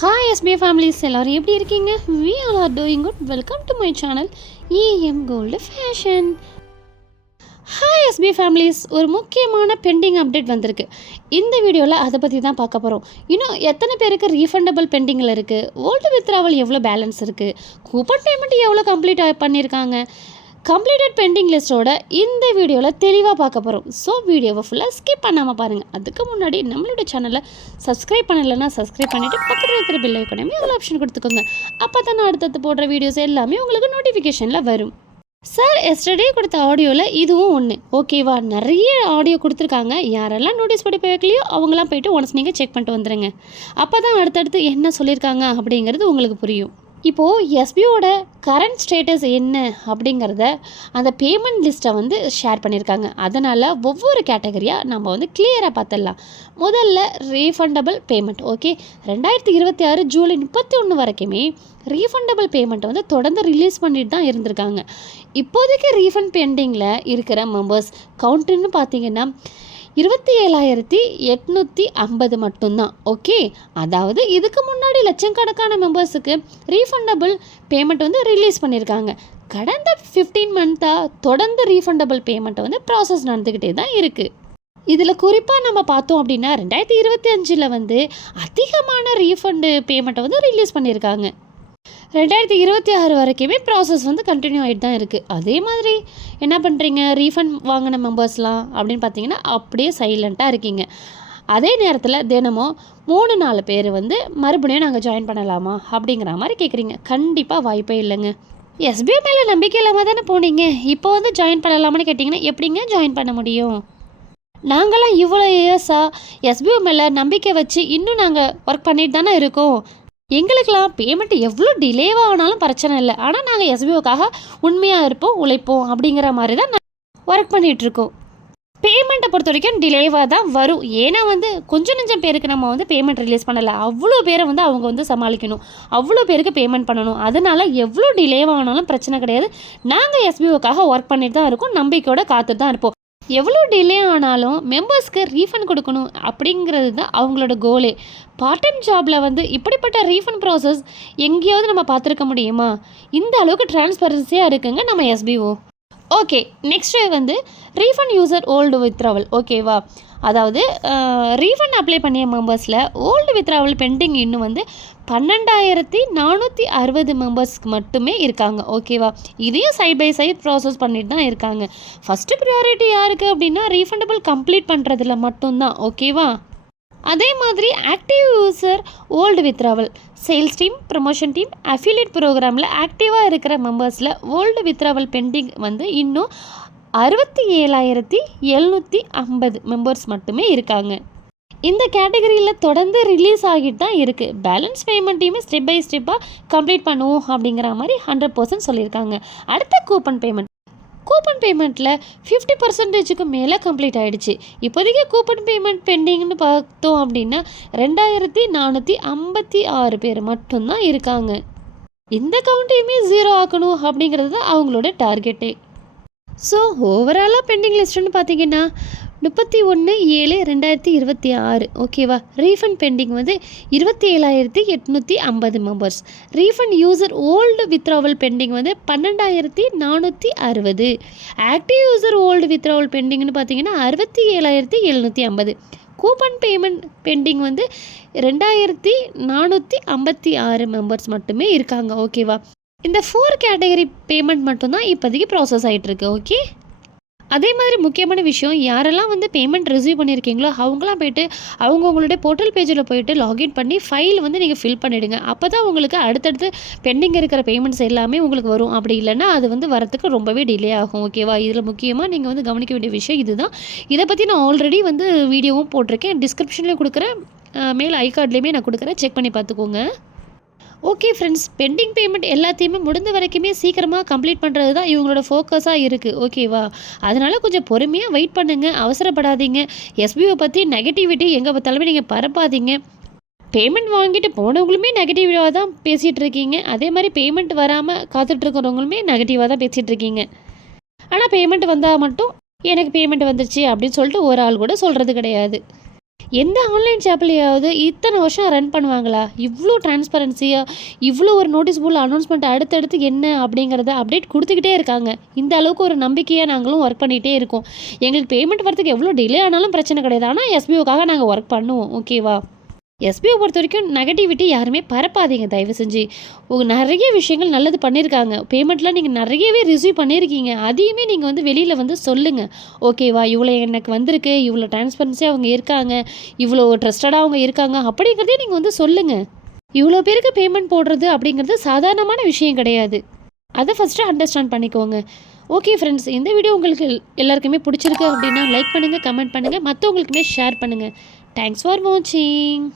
Hi SBI families எல்லோரும் எப்படி இருக்கீங்க? We all are doing good. Welcome to my channel AM gold fashion. Hi SBI families, ஒரு முக்கியமான bending update வந்திருக்கு. இந்த வீடியோவில் அதை பற்றி தான் பார்க்க போகிறோம். இன்னும் எத்தனை பேருக்கு ரீஃபண்டபிள் பெண்டிங்கில் இருக்குது, ஓல்டு வித்ராவல் எவ்வளோ பேலன்ஸ் இருக்குது, கூப்பன் பேமெண்ட் எவ்வளோ கம்ப்ளீட் பண்ணியிருக்காங்க, கம்ப்ளீட்டட் பெண்டிங் லிஸ்ட்டோட இந்த வீடியோவில் தெளிவாக பார்க்க போகிறோம். ஸோ வீடியோவை ஃபுல்லாக ஸ்கிப் பண்ணாமல் பாருங்கள். அதுக்கு முன்னாடி நம்மளோட சேனலை சப்ஸ்கிரைப் பண்ணலைன்னா சப்ஸ்கிரைப் பண்ணிவிட்டு பக்கத்தில் இருக்கிற பெல் ஐகானையுமே ஒரு ஆப்ஷன் கொடுத்துக்கோங்க. அப்போ தான் அடுத்தடுத்து போடுற வீடியோஸ் எல்லாமே உங்களுக்கு நோட்டிஃபிகேஷனில் வரும். சார் எஸ்டர்டே கொடுத்த ஆடியோவில் இதுவும் ஒன்று, ஓகேவா? நிறைய ஆடியோ கொடுத்துருக்காங்க. யாரெல்லாம் நோட்டீஸ் படி வைக்கலையோ அவங்களாம் போய்ட்டு ஒன்ஸ் நீங்கள் செக் பண்ணிட்டு வந்துடுங்க. அப்போ தான் அடுத்தடுத்து என்ன சொல்லியிருக்காங்க அப்படிங்கிறது உங்களுக்கு புரியும். இப்போது எஸ்பிஓட கரண்ட் ஸ்டேட்டஸ் என்ன அப்படிங்கிறத அந்த பேமெண்ட் லிஸ்ட்டை ஷேர் பண்ணியிருக்காங்க. அதனால் ஒவ்வொரு கேட்டகரியாக நம்ம கிளியராக பார்த்துடலாம். முதல்ல ரீஃபண்டபிள் பேமெண்ட். ஓகே, 2026 ஜூலை 31 வரைக்குமே ரீஃபண்டபிள் பேமெண்ட்டை தொடர்ந்து ரிலீஸ் பண்ணிட்டு தான் இருந்திருக்காங்க. இப்போதைக்கு ரீஃபண்ட் பெண்டிங்கில் இருக்கிற மெம்பர்ஸ் கவுண்ட்டுன்னு பார்த்தீங்கன்னா 27,850 மட்டும்தான். ஓகே, அதாவது இதுக்கு முன்னாடி லட்சக்கணக்கான மெம்பர்ஸுக்கு ரீஃபண்டபிள் பேமெண்ட் ரிலீஸ் பண்ணியிருக்காங்க. கடந்த 15 மந்த்தாக தொடர்ந்து ரீஃபண்டபிள் பேமெண்ட்டை ப்ராசஸ் நடந்துக்கிட்டே தான் இருக்குது. இதில் குறிப்பாக நம்ம பார்த்தோம் அப்படின்னா 2025 அதிகமான ரீஃபண்டு பேமெண்ட்டை ரிலீஸ் பண்ணியிருக்காங்க. 2026 வரைக்குமே ப்ராசஸ் கண்டினியூ ஆகிட்டு தான் இருக்குது. அதே மாதிரி என்ன பண்ணுறீங்க, ரீஃபண்ட் வாங்கின மெம்பர்ஸ்லாம் அப்படின்னு பார்த்தீங்கன்னா அப்படியே சைலண்ட்டாக இருக்கீங்க. அதே நேரத்தில் தினமும் 3-4 பேர் மறுபடியும் நாங்கள் ஜாயின் பண்ணலாமா அப்படிங்கிற மாதிரி கேட்குறீங்க. கண்டிப்பாக வாய்ப்பே இல்லைங்க. எஸ்பிஐ மேலே நம்பிக்கை இல்லாமல் தானே போனீங்க. இப்போ ஜாயின் பண்ணலாமான்னு கேட்டிங்கன்னா எப்படிங்க ஜாயின் பண்ண முடியும்? நாங்களாம் இவ்வளோ இயர்ஸாக எஸ்பிஐ மேலே நம்பிக்கை வச்சு இன்னும் நாங்கள் ஒர்க் பண்ணிட்டு தானே இருக்கோம். எங்களுக்கெல்லாம் பேமெண்ட் எவ்வளோ டிலேவாக ஆனாலும் பிரச்சனை இல்லை. ஆனால் நாங்கள் எஸ்பிஓக்காக உண்மையாக இருப்போம், உழைப்போம் அப்படிங்கிற மாதிரி தான் ஒர்க் பண்ணிகிட்ருக்கோம். பேமெண்ட்டை பொறுத்த வரைக்கும் டிலேவாக தான் வரும். ஏன்னா கொஞ்சம் நஞ்சம் பேருக்கு நம்ம பேமெண்ட் ரிலீஸ் பண்ணலை. அவ்வளோ பேரை அவங்க சமாளிக்கணும், அவ்வளோ பேருக்கு பேமெண்ட் பண்ணணும். அதனால் எவ்வளோ டிலேவாக ஆனாலும் பிரச்சனை கிடையாது. நாங்கள் எஸ்பிஓக்காக ஒர்க் பண்ணிட்டு தான் இருக்கோம், நம்பிக்கையோடு காத்துட்டு தான் இருப்போம். எவ்வளோ டிலே ஆனாலும் மெம்பர்ஸ்க்கு ரீஃபண்ட் கொடுக்கணும் அப்படிங்கிறது தான் அவங்களோட கோலே. பார்ட் டைம் ஜாபில் இப்படிப்பட்ட ரீஃபண்ட் ப்ராசஸ் எங்கேயாவது நம்ம பார்த்துருக்க முடியுமா? இந்த அளவுக்கு டிரான்ஸ்பரன்சியாக இருக்குங்க நம்ம SPO. Okay, next refund user old withdrawal. ஓகேவா? அதாவது ரீஃபண்ட் அப்ளை பண்ணிய மெம்பர்ஸில் ஓல்டு வித்ராவல் பெண்டிங் இன்னும் 12,460 மெம்பர்ஸ்க்கு மட்டுமே இருக்காங்க. ஓகேவா? இதையும் சைட் பை சைட் ப்ராசஸ் பண்ணிட்டு தான் இருக்காங்க. ஃபஸ்ட்டு ப்ரியாரிட்டி யாருக்கு அப்படின்னா ரீஃபண்டபிள் கம்ப்ளீட் பண்ணுறதுல மட்டும்தான். ஓகேவா? அதே மாதிரி active user old withdrawal sales team, promotion team, affiliate ப்ரோக்ராமில் ஆக்டிவாக இருக்கிற மெம்பர்ஸில் ஓல்டு வித்ராவல் பெண்டிங் இன்னும் 67,750 மெம்பர்ஸ் மட்டுமே இருக்காங்க. இந்த கேட்டகரியில் தொடர்ந்து ரிலீஸ் ஆகிட்டு தான் இருக்குது. பேலன்ஸ் பேமெண்ட்டையுமே ஸ்டெப் பை ஸ்டெப்பாக கம்ப்ளீட் பண்ணுவோம் அப்படிங்கிற மாதிரி 100% சொல்லியிருக்காங்க. அடுத்த கூப்பன் பேமெண்ட்டில் 50% மேலே கம்ப்ளீட் ஆகிடுச்சு. இப்போதைக்கு கூப்பன் பேமெண்ட் பெண்டிங்னு பார்த்தோம் அப்படின்னா 2,456 பேர் மட்டும்தான் இருக்காங்க. இந்த கவுண்ட்டையுமே 0 ஆக்கணும் அப்படிங்கிறது தான் அவங்களோட டார்கெட்டே. ஸோ ஓவராலாக பெண்டிங் லிஸ்ட்டுன்னு பார்த்தீங்கன்னா 31/7/2026. ஓகேவா? Refund pending 27,850 members. Refund user old withdrawal pending 12,460. Active user old withdrawal பெண்டிங்னு பார்த்தீங்கன்னா 67,750. கூப்பன் பேமெண்ட் பெண்டிங் 2,456 மெம்பர்ஸ் மட்டுமே இருக்காங்க. ஓகேவா? இந்த 4 கேட்டகரி பேமெண்ட் மட்டும்தான் இப்போதைக்கு ப்ராசஸ் ஆகிட்டுருக்கு. ஓகே, அதே மாதிரி முக்கியமான விஷயம், யாரெல்லாம் பேமெண்ட் ரிசீவ் பண்ணியிருக்கீங்களோ அவங்களாம் போய்ட்டு அவங்கவுங்களுடைய போர்ட்டல் பேஜில் போய்ட்டு லாகின் பண்ணி ஃபைல் நீங்கள் ஃபில் பண்ணிவிடுங்க. அப்போ தான் உங்களுக்கு அடுத்தடுத்து பெண்டிங் இருக்கிற பேமெண்ட்ஸ் எல்லாமே உங்களுக்கு வரும். அப்படி இல்லைன்னா அது வரத்துக்கு ரொம்பவே டிலே ஆகும். ஓகேவா? இதில் முக்கியமாக நீங்கள் கவனிக்க வேண்டிய விஷயம் இதுதான். இதை பற்றி நான் ஆல்ரெடி வீடியோவும் போட்டிருக்கேன். டிஸ்கிரிப்ஷன்லேயும் கொடுக்குறேன், மேல் ஐகார்ட்லேயுமே நான் கொடுக்குறேன், செக் பண்ணி பார்த்துக்கோங்க. ஓகே ஃப்ரெண்ட்ஸ், பெண்டிங் பேமெண்ட் எல்லாத்தையுமே முடிந்த வரைக்குமே சீக்கிரமாக கம்ப்ளீட் பண்ணுறது தான் இவங்களோட ஃபோக்கஸாக இருக்குது. ஓகேவா? அதனால் கொஞ்சம் பொறுமையாக வெயிட் பண்ணுங்கள், அவசரப்படாதீங்க. எஸ்பிஓ பற்றி நெகட்டிவிட்டி எங்கே பார்த்தாலுமே நீங்கள் பரப்பாதீங்க. பேமெண்ட் வாங்கிட்டு போனவங்களுமே நெகட்டிவாக தான் பேசிகிட்டு இருக்கீங்க. அதே மாதிரி பேமெண்ட் வராமல் காத்துட்ருக்கிறவங்களுமே நெகட்டிவாக தான் பேசிகிட்டு இருக்கீங்க. ஆனால் பேமெண்ட் வந்தால் மட்டும் எனக்கு பேமெண்ட் வந்துருச்சு அப்படின்னு சொல்லிட்டு ஒரு ஆள் கூட சொல்கிறது கிடையாது. எந்த ஆன்லைன் ஷாப்லையாவது இத்தனை வருஷம் ரன் பண்ணுவாங்களா? இவ்வளோ டிரான்ஸ்பரன்சியாக இவ்வளோ ஒரு நோட்டீஸ் போர்டில் அனௌன்ஸ்மெண்ட் அடுத்தடுத்து என்ன அப்படிங்கிறத அப்டேட் கொடுத்துக்கிட்டே இருக்காங்க. இந்த அளவுக்கு ஒரு நம்பிக்கையாக நாங்களும் ஒர்க் பண்ணிகிட்டே இருக்கோம். எங்களுக்கு பேமெண்ட் வரதுக்கு எவ்வளோ டிலே ஆனாலும் பிரச்சனை கிடையாது. ஆனால் எஸ்பிஓக்காக நாங்கள் ஒர்க் பண்ணுவோம். ஓகேவா? எஸ்பிஓ பொறுத்த வரைக்கும் நெகட்டிவிட்டி யாருமே பரப்பாதீங்க தயவு செஞ்சு. நிறைய விஷயங்கள் நல்லது பண்ணியிருக்காங்க. பேமெண்ட்லாம் நீங்கள் நிறையவே ரிசீவ் பண்ணியிருக்கீங்க. அதையுமே நீங்கள் வந்து வெளியில் வந்து சொல்லுங்கள். ஓகேவா? இவ்வளோ எனக்கு வந்திருக்கு, இவ்வளோ டிரான்ஸ்பரன்சியாக அவங்க இருக்காங்க, இவ்வளோ ட்ரஸ்டடாக அவங்க இருக்காங்க அப்படிங்கிறதே நீங்கள் வந்து சொல்லுங்கள். இவ்வளோ பேருக்கு பேமெண்ட் போடுறது அப்படிங்கிறது சாதாரணமான விஷயம் கிடையாது. அதை ஃபஸ்ட்டு அண்டர்ஸ்டாண்ட் பண்ணிக்கோங்க. ஓகே ஃப்ரெண்ட்ஸ், இந்த வீடியோ உங்களுக்கு எல்லாருக்குமே பிடிச்சிருக்கு அப்படின்னா லைக் பண்ணுங்கள், கமெண்ட் பண்ணுங்கள், மற்றவங்களுக்குமே ஷேர் பண்ணுங்கள். தேங்க்ஸ் ஃபார் வாட்சிங்.